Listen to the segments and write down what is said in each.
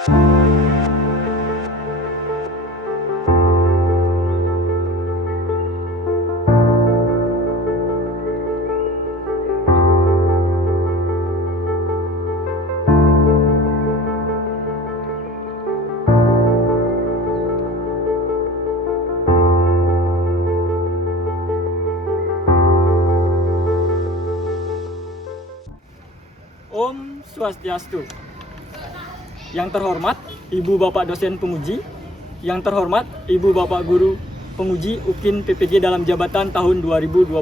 Om Swastiastu. Yang terhormat Ibu Bapak dosen penguji, yang terhormat Ibu Bapak guru penguji UKIN PPG dalam jabatan tahun 2025.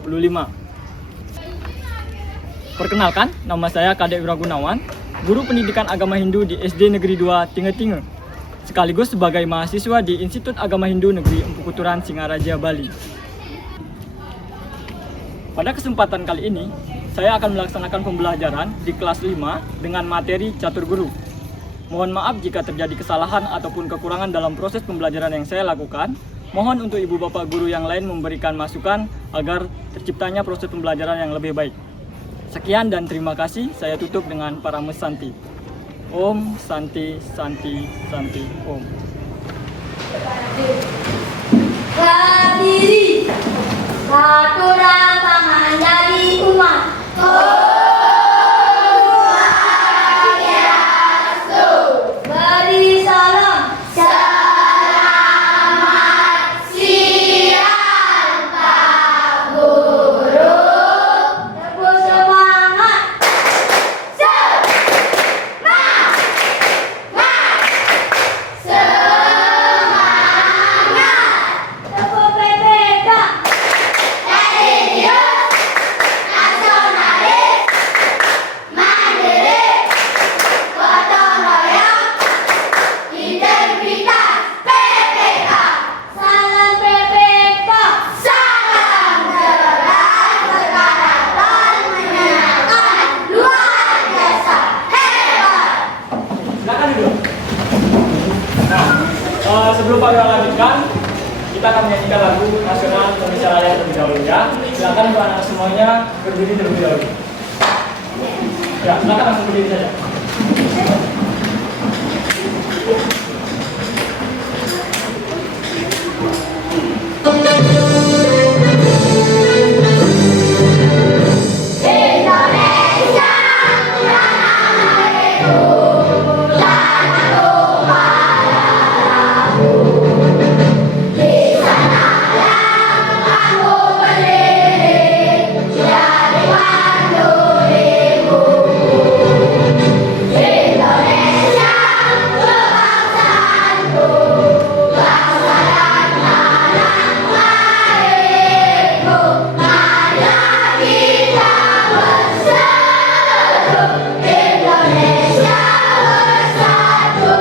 Perkenalkan, nama saya Kadek Wira Gunawan, guru pendidikan agama Hindu di SD Negeri 2 Tinge-Tinge, sekaligus sebagai mahasiswa di Institut Agama Hindu Negeri Empu Kuturan, Singaraja, Bali. Pada kesempatan kali ini, saya akan melaksanakan pembelajaran di kelas 5 dengan materi catur guru. Mohon maaf jika terjadi kesalahan ataupun kekurangan dalam proses pembelajaran yang saya lakukan. Mohon untuk ibu bapak guru yang lain memberikan masukan agar terciptanya proses pembelajaran yang lebih baik. Sekian dan terima kasih. Saya tutup dengan Parame Santi. Om Santi Santi Santi Om. Berdiri, satu lapangan dari umat. Beri salam. Selamat siang Pak Guru. Tepuk semangat. Semangat. Semangat. Tepuk PPK. Religius, nasionalis, mandiri, gotong royong, integritas PPK. Salam PPK. Salam jelas, berkarakter, menyenangkan, luar biasa, hebat. Silakan duduk. Nah, sebelum Pak lanjutkan, kita akan menyanyikan lagu nasional Indonesia Raya terlebih dahulu ya. Silakan untuk anak semuanya berdiri terlebih dahulu. Ya, silakan langsung berdiri saja. Indonesia, tanah airku, tanah tumpah di sanalah aku berdiri, jadi pandu ibu. Indonesia, kebangsaanku, bangsa dan tanah airku. Marilah kita berseru, Indonesia bersatu.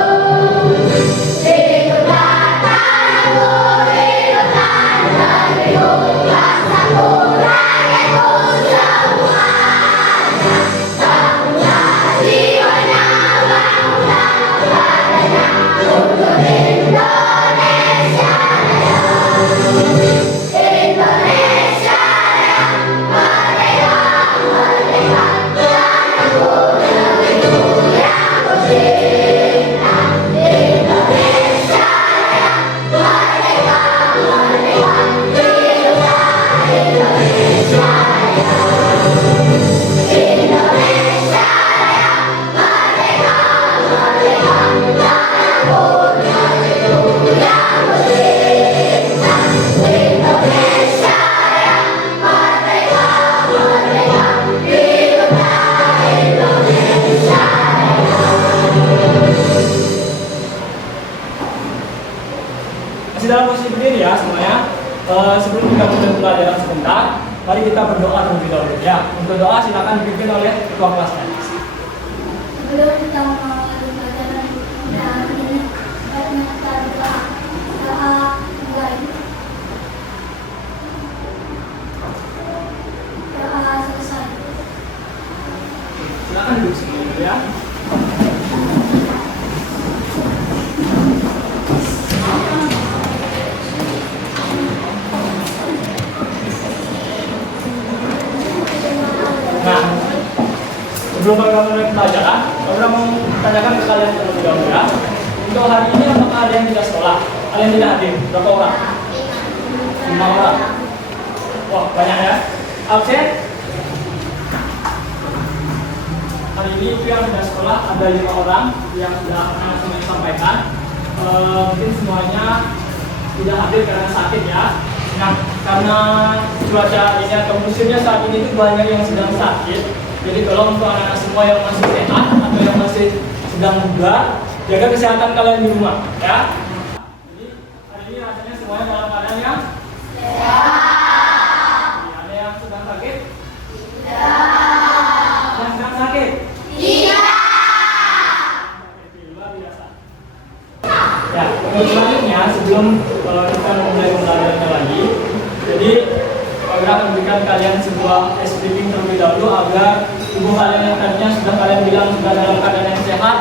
Hiduplah tanahku, hiduplah negeriku, bangsaku, rakyatku semuanya. Bangunlah jiwanya, bangunlah badannya untuk Indonesia Raya. Indonesia Raya, merdeka, merdeka, tanahku, negeriku yang ku cinta. Indonesia Raya, merdeka, merdeka, hiduplah Indonesia Raya. Indonesia Raya, merdeka, merdeka, tanahku, negeriku yang ku cinta. Indonesia Raya, merdeka, merdeka, hiduplah Indonesia Raya. Masih dalam posisi berdiri ya semuanya. Sebelum kita mulai pembelajaran sebentar, mari kita berdoa terlebih dahulu ya. Untuk doa silakan dipimpin oleh ketua kelasnya. Sebelum kita memulai pelajaran hari ini, baiknya kita berdoa. Doa mulai. Doa selesai. Silakan duduk semuanya ya. Nah, sebelum kita mulai pelajaran, saya mau tanyakan ke kalian terlebih dahulu ya. untuk hari ini apakah ada yang tidak sekolah? Ada yang tidak hadir? Berapa orang? 5 orang. Wah, banyak ya. Absen? Hari ini itu yang sudah sekolah ada 5 orang yang sudah semuanya sampaikan. Mungkin semuanya tidak hadir karena sakit ya. Nah, karena cuaca ini atau musimnya saat ini itu banyak yang sedang sakit. Jadi tolong untuk anak-anak semua yang masih sehat atau yang masih sedang bugar, jaga kesehatan kalian di rumah ya. Jadi hari ini rasanya semuanya dalam keadaan yang sehat. Ada yang sedang sakit? Tidak. Yang sedang sakit? Luar biasa. Ya, untuk selanjutnya sebelum kita memulai pembelajarannya lagi, jadi Pak Wira akan berikan kalian sebuah ice briefing terlebih dahulu agar tubuh kalian yang tadinya sudah kalian bilang sudah dalam keadaan yang sehat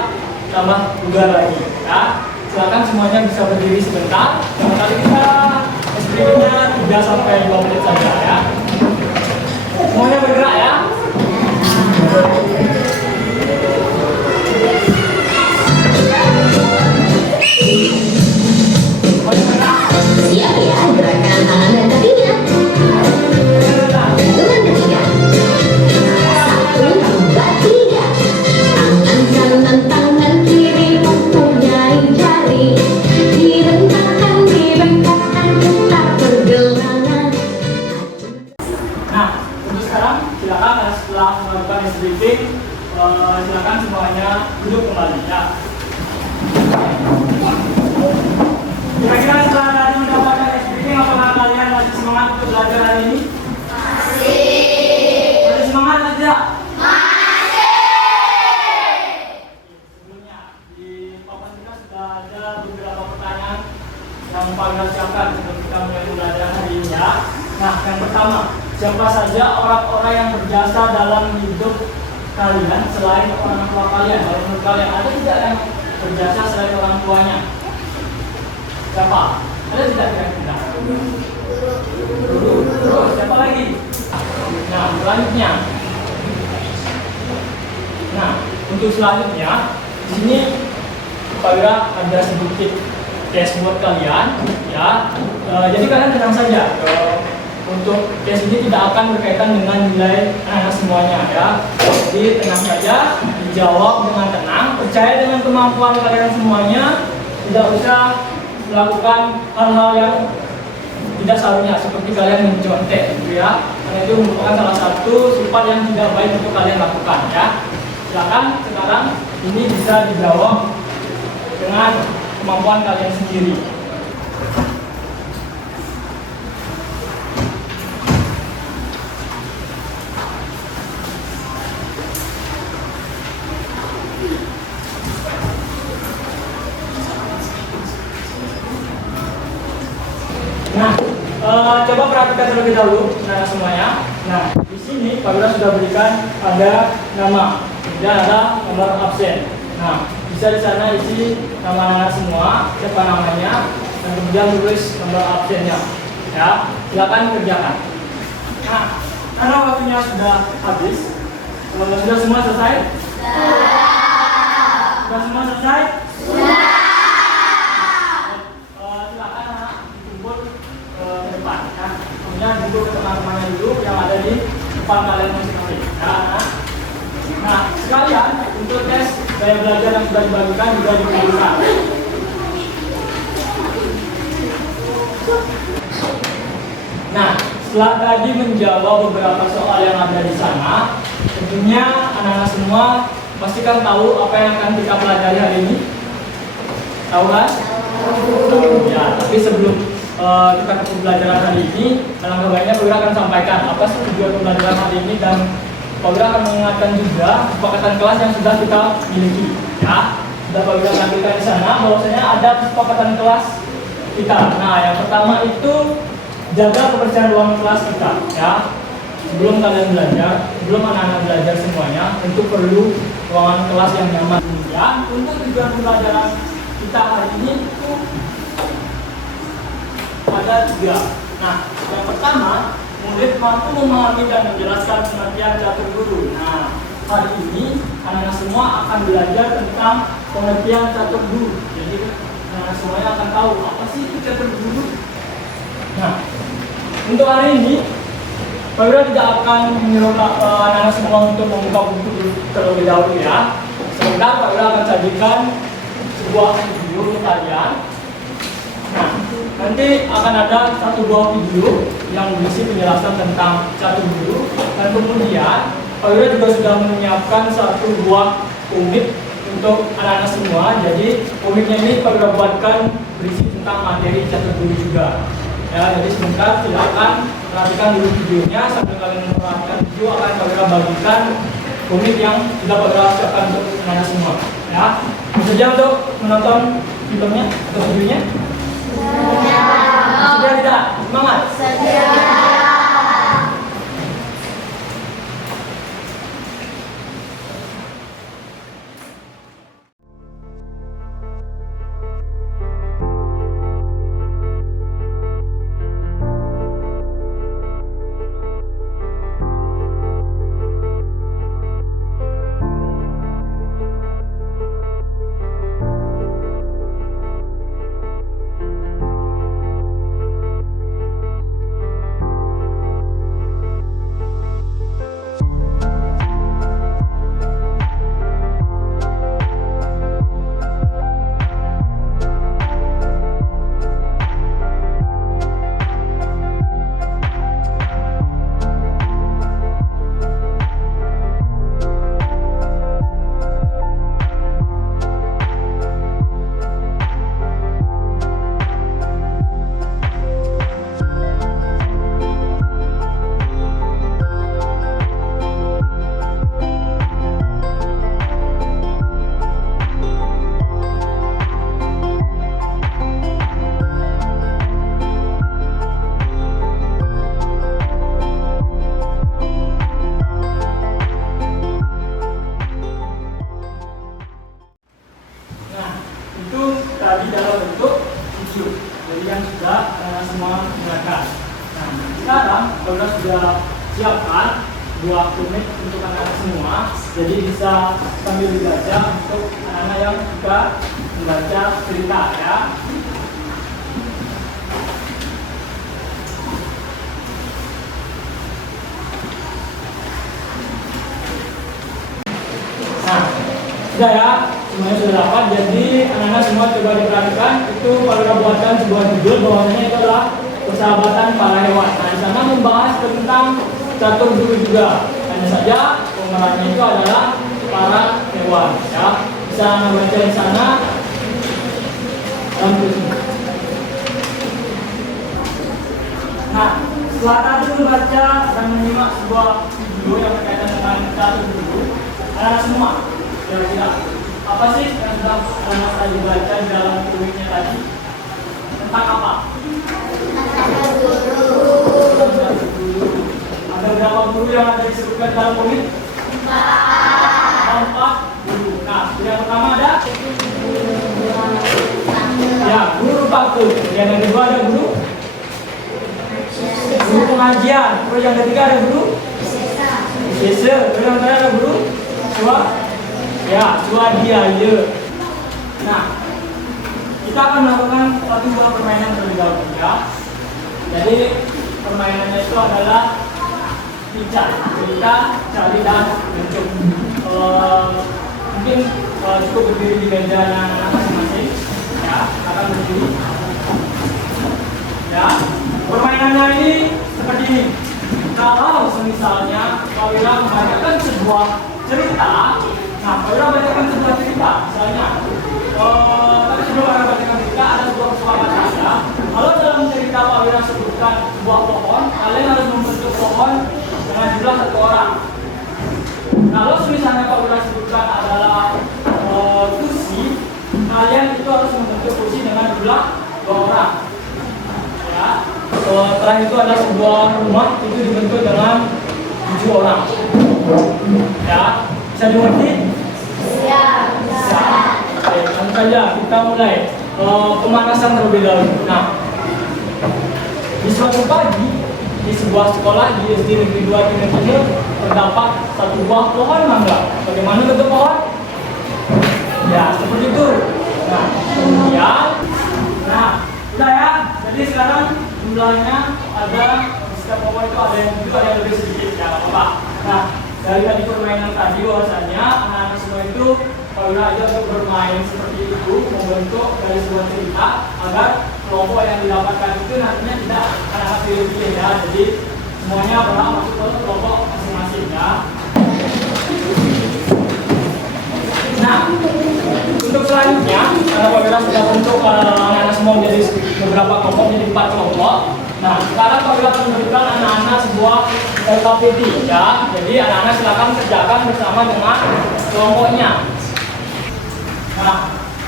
tambah bugar lagi ya. Silakan semuanya bisa berdiri sebentar. Yang kali kita ice briefingnya 3 sampai 5 menit saja ya. Semuanya bergerak ya. Siap ya, gerakan tangan dan kakinya. Hitungan ketiga. 1, 2, 3. Tangan kanan, tangan kiri mempunyai jari. Direntangkan, dibengkakkan, putar pergelangan. Nah, untuk sekarang silakan setelah melakukan ice briefing, silakan semuanya duduk kembali ya. Kira-kira setelah tadi mendapatkan ice briefing, apakah kalian masih semangat untuk belajar hari ini? Masih semangat atau tidak? Sebelumnya di papan kita sudah ada beberapa pertanyaan yang Pak Wira siapkan sebelum kita mulai belajar hari ini ya. Nah, yang pertama, siapa saja orang-orang yang berjasa dalam hidup kalian selain orang tua kalian? Kalau menurut kalian ada tidak yang berjasa selain orang tuanya? Siapa? Ada tidak kira-kira? Guru. Siapa lagi? Nah, selanjutnya. Nah, untuk selanjutnya di sini Pak Wira ada sedikit tes buat kalian ya. Jadi kalian tenang saja. Untuk tes ini tidak akan berkaitan dengan nilai anak semuanya ya. Jadi tenang saja, dijawab dengan tenang, percaya dengan kemampuan kalian semuanya, tidak usah melakukan hal-hal yang tidak seharusnya seperti kalian mencontek gitu ya. Karena itu merupakan salah satu sifat yang tidak baik untuk kalian lakukan ya. Silakan sekarang ini bisa dijawab dengan kemampuan kalian sendiri. Nah, coba perhatikan terlebih dahulu, semuanya. Nah, di sini Pak Wira sudah berikan ada nama dan ada nomor absen. Nah, bisa di sana isi nama anak semua, siapa namanya, dan kemudian tulis nomor absennya. Ya, silakan kerjakan. Nah, karena waktunya sudah habis, sudah semua selesai? Sudah semua selesai? Kemudian duduk ke teman-temannya dulu yang ada di depan kalian masing-masing. Nah, sekalian untuk tes gaya belajar yang sudah dibagikan juga diperlukan. Nah, setelah tadi menjawab beberapa soal yang ada di sana, tentunya anak-anak semua pastikan tahu apa yang akan kita pelajari hari ini. Tahu kan? Ya, tapi sebelum kita ke pembelajaran hari ini, alangkah baiknya Pak Wira akan sampaikan apa sih tujuan pembelajaran hari ini, dan Pak Wira akan mengingatkan juga kesepakatan kelas yang sudah kita miliki. Ya, sudah Pak Wira tampilkan di sana bahwasanya ada kesepakatan kelas kita. Nah, yang pertama itu jaga kebersihan ruang kelas kita. Ya, sebelum kalian belajar, sebelum anak-anak belajar semuanya, tentu perlu ruangan kelas yang nyaman. Ya, untuk tujuan pembelajaran kita hari ini itu ada 3. Nah, yang pertama, murid mampu memahami dan menjelaskan pengertian catur guru. Nah, hari ini anak-anak semua akan belajar tentang pengertian catur guru. Jadi Jadi semuanya akan tahu apa sih itu catur guru. Nah, untuk hari ini Pak Wira tidak akan menyuruh anak-anak semua untuk membuka buku terlebih dahulu ya. Sebentar Pak Wira akan sajikan sebuah video untuk kalian. Nah, nanti akan ada satu buah video yang berisi penjelasan tentang catur guru, dan kemudian Pak Wira juga sudah menyiapkan satu buah komik untuk anak-anak semua. Jadi komiknya ini Pak Wira buatkan berisi tentang materi catur guru juga. Ya, jadi sebentar silakan perhatikan dulu videonya. Sambil kalian memperhatikan video, akan Pak Wira bagikan komik yang sudah Pak Wira siapkan untuk anak-anak semua. Ya, bersedia untuk menonton filmnya atau videonya? Sudah tidak? Semangat? Tadi dalam bentuk video, jadi yang sudah semua gunakan. Nah, sekarang Pak sudah siapkan dua komik untuk anak-anak semua, jadi bisa sambil dibaca untuk anak-anak yang suka membaca cerita ya. Nah, sudah ya, semuanya sudah dapat. Jadi anak-anak semua coba diperhatikan. Itu Pak Wira buatkan sebuah judul bahwasanya itu adalah persahabatan para hewan. Nah, di sana membahas tentang catur guru juga. Hanya saja pemerannya itu adalah para hewan. Ya, bisa membaca di sana. Nah, setelah tadi membaca dan menyimak sebuah video yang berkaitan dengan catur guru, anak-anak semua kira-kira apa sih yang sudah anak saya baca di dalam komiknya tadi? Tentang apa? Ada berapa guru yang ada disebutkan dalam komik? 4 guru. Nah, yang pertama ada ya, guru baku. Yang kedua ada guru pengajian. Terus yang ketiga ada guru Sesa. Terus yang terakhir ada guru Swadhyaya. Nah, kita akan melakukan satu buah permainan terlebih dahulu ya. Jadi permainannya itu adalah cerita, cari dan bentuk. Mungkin cukup berdiri di mejanya masing-masing ya, akan berdiri ya. Permainannya ini seperti ini. Kalau misalnya Pak Wira membacakan sebuah cerita, nah Pak Wira bacakan sebuah cerita, misalnya tapi sebelum Pak Wira bacakan cerita ada sebuah kesepakatan ya. Kalau dalam cerita Pak Wira sebutkan sebuah pohon, kalian harus membentuk pohon dengan jumlah 1 orang. Kalau misalnya Pak Wira sebutkan adalah kursi, kalian itu harus membentuk kursi dengan jumlah 2 orang ya. Setelah itu ada sebuah rumah, itu dibentuk dengan 7 orang ya. Bisa dimengerti? Bisa. Oke, langsung saja kita mulai pemanasan terlebih dahulu. Nah, di suatu pagi di sebuah sekolah di SD Negeri 2 Tindak Timur terdapat satu buah pohon mangga. Bagaimana bentuk pohon? Ya, seperti itu. Nah, ya. Nah, udah ya. Jadi sekarang jumlahnya ada di setiap kelompok itu ada yang lebih sedikit ya, apa? Nah, dari tadi permainan tadi bahwasanya anak-anak semua itu kalau aja untuk bermain seperti itu membentuk dari sebuah cerita agar kelompok yang didapatkan itu nantinya tidak anak-anak pilih-pilih ya. Jadi semuanya berhak masuk ke kelompok masing-masing ya. Nah, untuk selanjutnya, apabila sudah bentuk anak-anak semua menjadi beberapa kelompok, menjadi 4 kelompok. Nah, sekarang apabila menentukan anak-anak sebuah LKPD ya. Jadi anak-anak silakan kerjakan bersama dengan kelompoknya. Nah,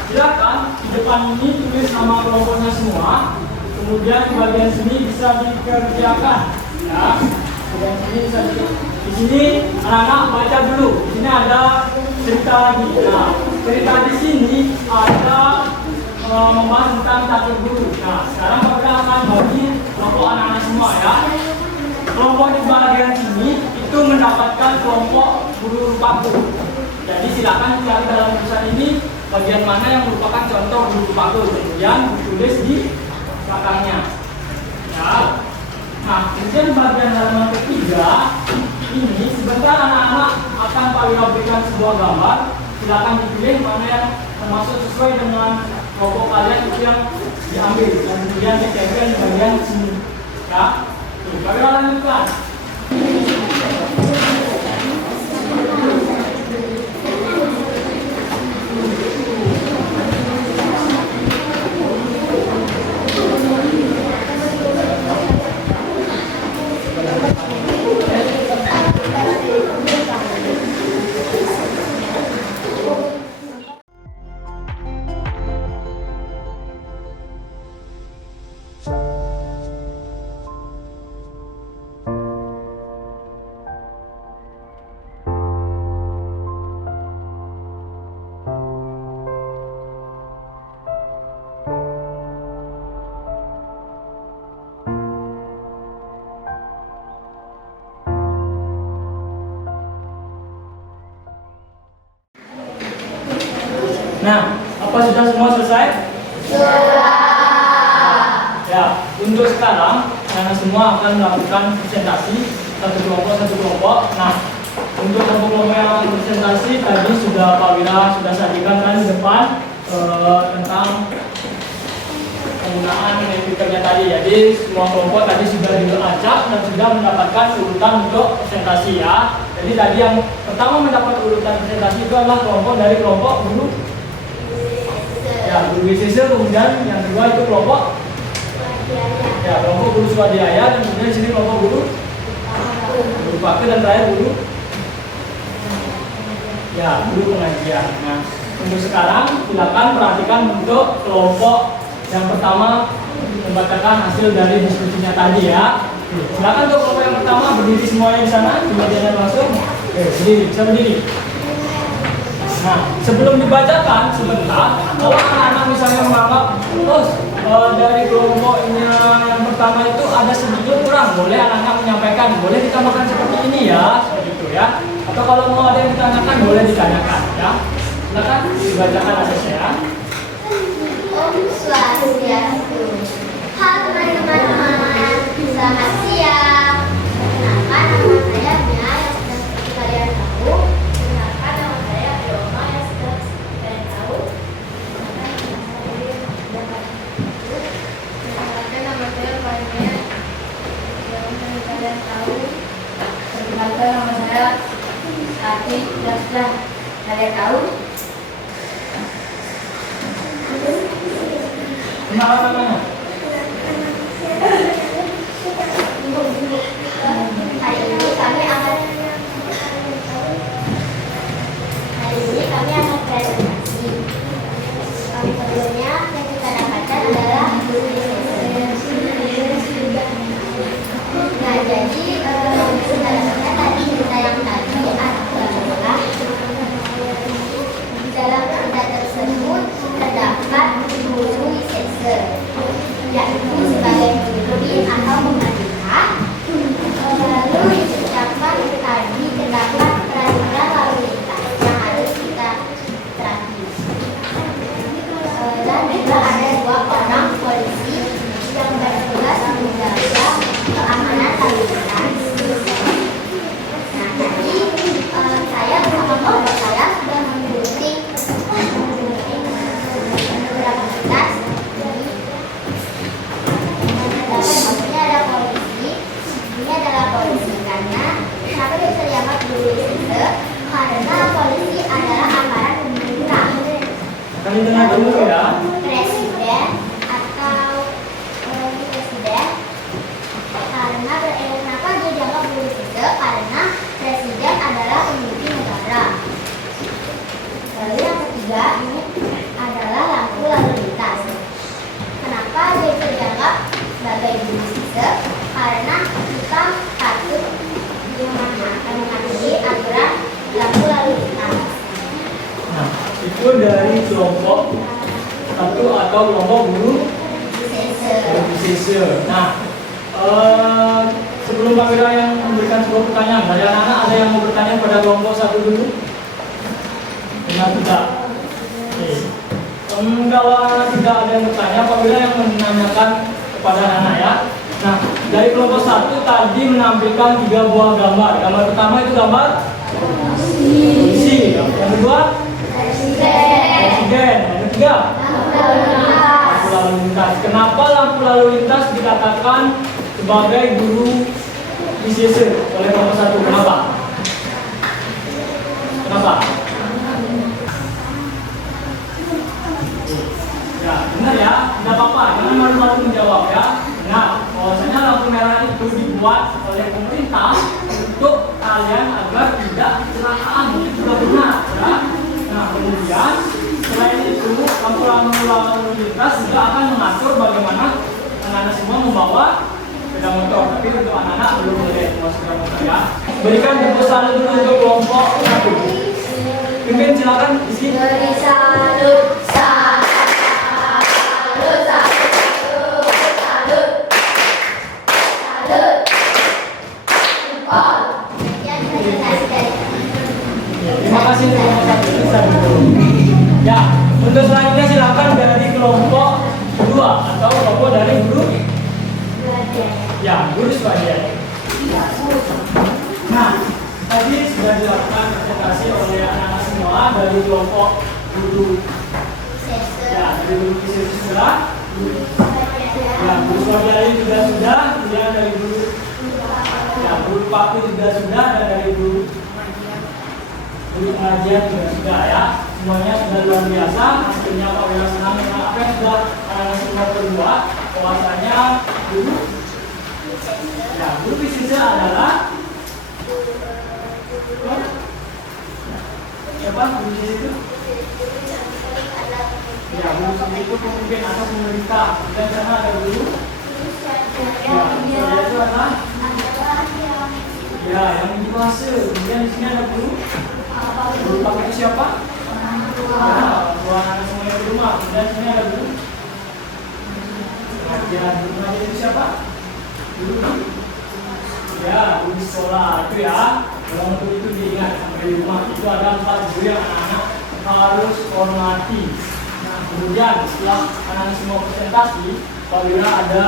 silakan di depan ini tulis nama kelompoknya semua. Kemudian di bagian sini bisa dikerjakan ya. Bagian sini bisa di sini anak-anak baca dulu. Di sini ada cerita lagi. Nah, cerita di sini ada membahas tentang catur guru. Nah, sekarang kita akan bagi kelompok anak-anak semua ya. Kelompok di bagian sini itu mendapatkan kelompok guru paku. Jadi silakan cari dalam tulisan ini bagian mana yang merupakan contoh guru paku, kemudian ditulis di belakangnya. Ya. Nah, kemudian bagian halaman ketiga ini sebentar anak-anak akan Pak Wira berikan sebuah gambar. Silakan dipilih mana yang termasuk sesuai dengan kelompok kalian itu yang diambil dan kemudian ditempel di bagian sini. Ya. Pak Wira lanjutkan. Nah, apa sudah semua selesai? Sudah. Ya, untuk sekarang anak semua akan melakukan presentasi satu kelompok. Nah, untuk kelompok yang presentasi tadi sudah Pak Wira sudah sajikan kan di depan tentang penggunaan komputernya tadi. Jadi semua kelompok tadi sudah diacak dan sudah mendapatkan urutan untuk presentasi ya. Jadi tadi yang pertama mendapat urutan presentasi itu adalah kelompok dari kelompok guru. Ya, guru BCC, kemudian yang kedua itu kelompok ya, kelompok guru swadhyaya, dan kemudian di sini kelompok guru paku, dan terakhir guru ya, guru pengajian. Nah, untuk sekarang silakan perhatikan untuk kelompok yang pertama membacakan hasil dari diskusinya tadi ya. Silakan untuk kelompok yang pertama berdiri semuanya di sana, kemudian langsung berdiri, bisa berdiri. Nah, sebelum dibacakan sebentar, kalau anak-anak misalnya menganggap dari kelompoknya yang pertama itu ada sedikit kurang, boleh anak-anak menyampaikan, boleh ditambahkan seperti ini ya, seperti itu ya. Atau kalau mau ada yang ditanyakan, boleh ditanyakan ya. Silakan dibacakan hasilnya. Om Swastiastu. Halo teman-teman, selamat siang. Kenalkan nama saya Mia, yang sudah seperti kalian tahu. Kenalkan nama saya Bioma, yang sudah seperti kalian tahu. Kenalkan nama saya Fania, yang sudah kalian tahu. Kenalkan nama saya Ati, yang sudah kalian tahu. Kenalan namanya. Hari ini kami akan presentasi. Sebelumnya yang kita dapatkan adalah nah, jadi kita dapatkan tadi cerita yang tadi adalah di dalam cerita tersebut terdapat guru wisese. juga ada 2 orang polisi yang bertugas menjaga keamanan lalu lintas. Nah, tadi saya bersama kelompok saya sudah mengikuti beberapa tugas. Ini ada polisi, ini adalah polisi karena kenapa dia bisa dianggap guru itu? Karena polisi adalah aparat pemerintah. Kami dengar dulu ya. Presiden atau presiden karena kenapa dia dianggap guru itu? Karena presiden adalah pemimpin negara. Lalu yang ketiga ini adalah lampu lalu lintas. Kenapa dia bisa dianggap sebagai guru itu? Karena kita patut mematuhi aturan lampu lalu lintas. Nah, itu dari kelompok 1 atau kelompok guru sisir. Nah, sebelum Pak Wira yang memberikan sebuah pertanyaan, dari anak-anak ada yang mau bertanya pada kelompok 1 dulu? Benar tidak? Oke. Kalau anak tidak ada yang bertanya, Pak Wira yang menanyakan kepada anak ya. Nah, dari kelompok 1 tadi menampilkan 3 buah gambar. Gambar pertama itu gambar polisi. Yang kedua presiden. Yang ketiga lampu lalu lintas. Kenapa lampu lalu lintas dikatakan sebagai guru disisir oleh kelompok 1? Kenapa? Kenapa? Ya, benar ya. Tidak apa-apa. Jangan malu-malu menjawab ya. Nah, bahwasanya lampu merah itu dibuat oleh pemerintah untuk kalian agar tidak kecelakaan. Itu sudah benar ya. Nah, kemudian selain itu lampu-lampu lalu lintas juga akan mengatur bagaimana anak-anak semua membawa sepeda motor. Tapi untuk anak-anak belum boleh membawa sepeda motor ya. Berikan tepuk tangan dulu untuk kelompok 1. Pimpin silakan isi. Beri salut, salut, salut, salut, salut. Terima kasih untuk kelompok 1. Ya, untuk selanjutnya silakan dari kelompok 2 atau kelompok dari guru. Ya, guru sebagian. Nah, tadi sudah dilakukan presentasi oleh anak-anak semua dari kelompok guru. Ya, dari guru siswa. Ya, guru sebagian juga sudah. Kemudian dari guru. Ya, guru paku juga sudah dan dari guru pengajian juga sudah ya. Semuanya sudah luar biasa. Hasilnya Pak Wira senang dengan apa yang sudah anak-anak semua berbuat. Bahwasanya guru. Ya, guru bisnisnya adalah siapa guru bisnis itu? Ya, guru bisnis itu pemimpin atau pemerintah. Dan sana ada guru. Ya, saya itu adalah ya yang di kelas. Kemudian di sini ada guru. Guru pakai itu siapa? Ya, buat anak semuanya di rumah. Kemudian di sini ada guru. Pengajian. Guru pengajian itu siapa? Guru. Ya, guru di sekolah itu ya. Kalau untuk itu diingat sampai di rumah itu ada 4 guru yang anak-anak harus hormati. Nah, kemudian setelah anak-anak semua presentasi, Pak Wira ada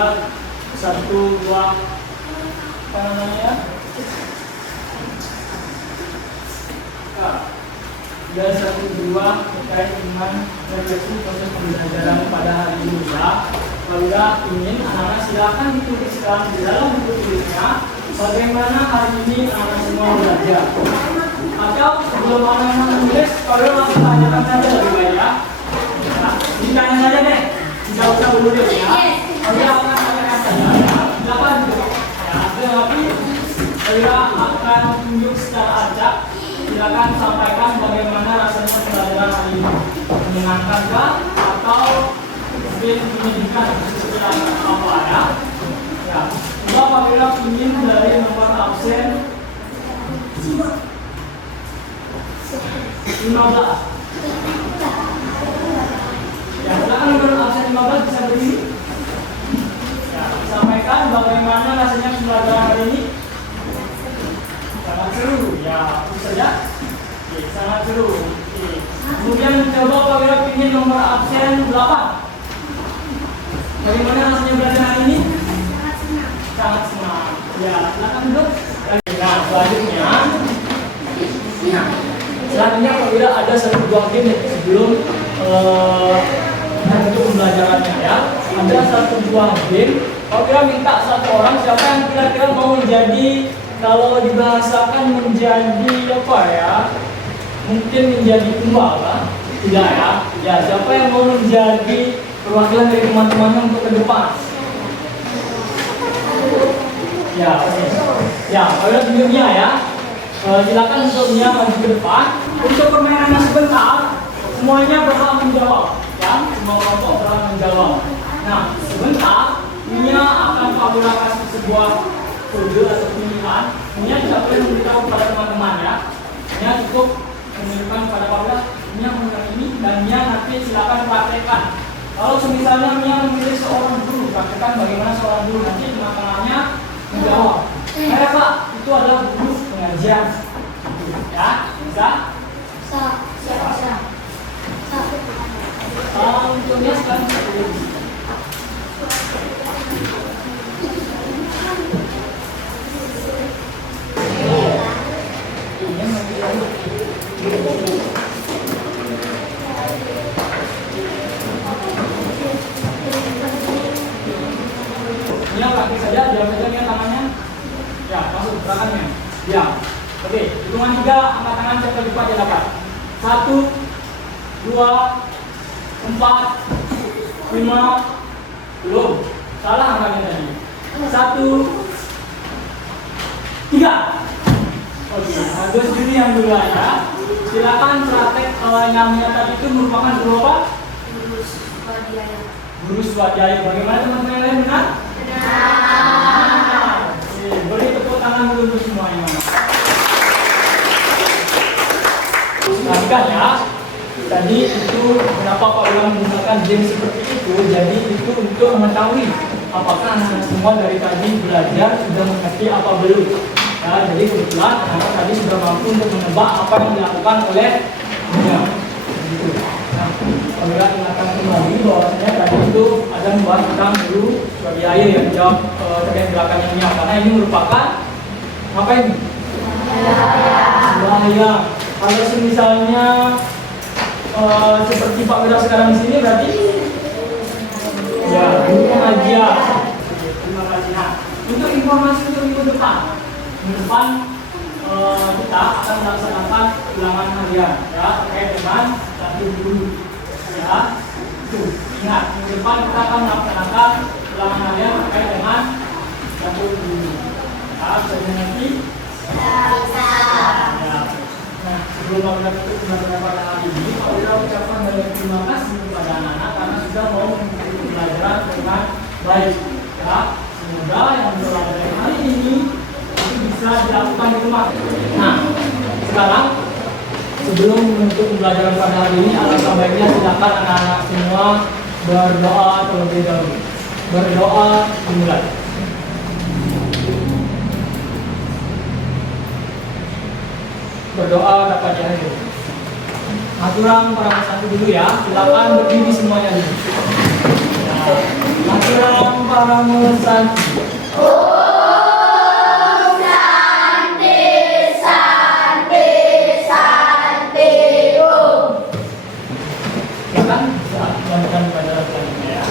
1, 2 apa namanya? Ya, 1, 2 terkait dengan refleksi proses pembelajaran pada hari ini ya. Pak Wira ingin anak-anak silakan dituliskan di dalam buku tulisnya bagaimana hari ini anak semua belajar. Atau sebelum anak-anak menulis, Pak Wira langsung tanyakan saja lebih baik ya. Nah, ini tanya saja deh, tidak usah menulis ya. Pak Wira akan tanyakan saja ya. Silakan ya. Tetapi Pak Wira akan tunjuk secara acak. Silakan sampaikan bagaimana rasanya pembelajaran hari ini. Menyenangkankah atau mungkin menyedihkan seperti apa ya? Ya, coba Pak Wira ingin dari nomor absen 15. Ya, silakan nomor absen 15 bisa berdiri. Ya, sampaikan bagaimana rasanya pembelajaran hari ini. Sangat seru, ya, bisa saja. Oke, sangat seru. Oke. Kemudian coba Pak Wira pilih nomor absen 8. Bagaimana rasanya belajar hari ini? Sangat senang. Ya, silakan duduk. Nah, selanjutnya Pak Wira ada satu buah game sebelum untuk pembelajarannya ya. Ada satu buah game. Pak Wira minta satu orang, siapa yang kira-kira mau menjadi, kalau dibahasakan menjadi apa ya? Mungkin menjadi pembalap, tidak ya? Ya, siapa yang mau menjadi perwakilan dari teman-temannya untuk ke depan? Ya, oke. Ya, kalau tunjuknya ya. Silakan untuk Mia maju ke depan. Untuk permainannya sebentar, semuanya berhak menjawab. Ya, semua kelompok berhak menjawab. Nah, sebentar, Mia akan Pak Wira kasih sebuah kode atau pilihan. Mia tidak boleh memberitahu kepada teman-teman ya. Mia cukup menunjukkan kepada Pak Wira, Mia mengenai ini, dan Mia nanti silakan praktekkan. Kalau misalnya Mia memilih seorang guru, praktekkan bagaimana seorang guru, nanti tengah-tengahnya menjawab. Pak, itu adalah guru pengajian. Ya, bisa? Bisa. Untuknya sekarang Ini kaki saja, diam saja nih tangannya. Ya, masuk gerakannya. Ya. Oke, hitungan 3, angkat tangan sampai cepat ya dapat. 1, 2, 4, 5, belum. Salah angkanya tadi. 1, 3. Oke, Gus Juni yang duluan ya. Silakan praktek nyamnya tadi itu merupakan guru apa? Guru swadaya. Bagaimana teman-teman yang lain benar? Benar. Beri tepuk tangan dulu untuk semuanya. Perhatikan ya. Tadi itu kenapa Pak Wira menggunakan game seperti itu? Jadi itu untuk mengetahui apakah anak-anak semua dari tadi belajar sudah mengerti apa belum. Ya, jadi kebetulan anak-anak tadi sudah mampu untuk menebak apa yang dilakukan oleh dunia. Nah, Pak Wira ingatkan kembali bahwasanya tadi itu ada membahas tentang guru swadaya yang menjawab terkait gerakan ini, karena ini merupakan apa ini? Bahaya. Kalau misalnya seperti Pak Wira sekarang di sini berarti ya guru pengajian. Terima kasih. Nah, untuk informasi untuk minggu depan kita akan melaksanakan ulangan harian ya terkait dengan satu guru ya. Ingat, minggu depan kita akan melaksanakan ulangan harian terkait dengan satu guru. Ya, bisa nanti. Ya. Nah, sebelum Pak Wira tutup pembelajaran pada hari ini, Pak Wira ucapkan banyak terima kasih kepada anak-anak karena sudah mau mengikuti pembelajaran dengan baik. Ya, semoga yang belajar hari ini itu bisa dilakukan di rumah. Nah, sekarang sebelum menutup pembelajaran pada hari ini, alangkah baiknya silakan anak-anak semua berdoa terlebih dahulu. Berdoa dimulai. Berdoa dapat dihadiri. Aturan para santri dulu ya, silakan berdiri semuanya dulu. Ya, aturan para santri. Silakan bisa lanjutkan pada selanjutnya ya.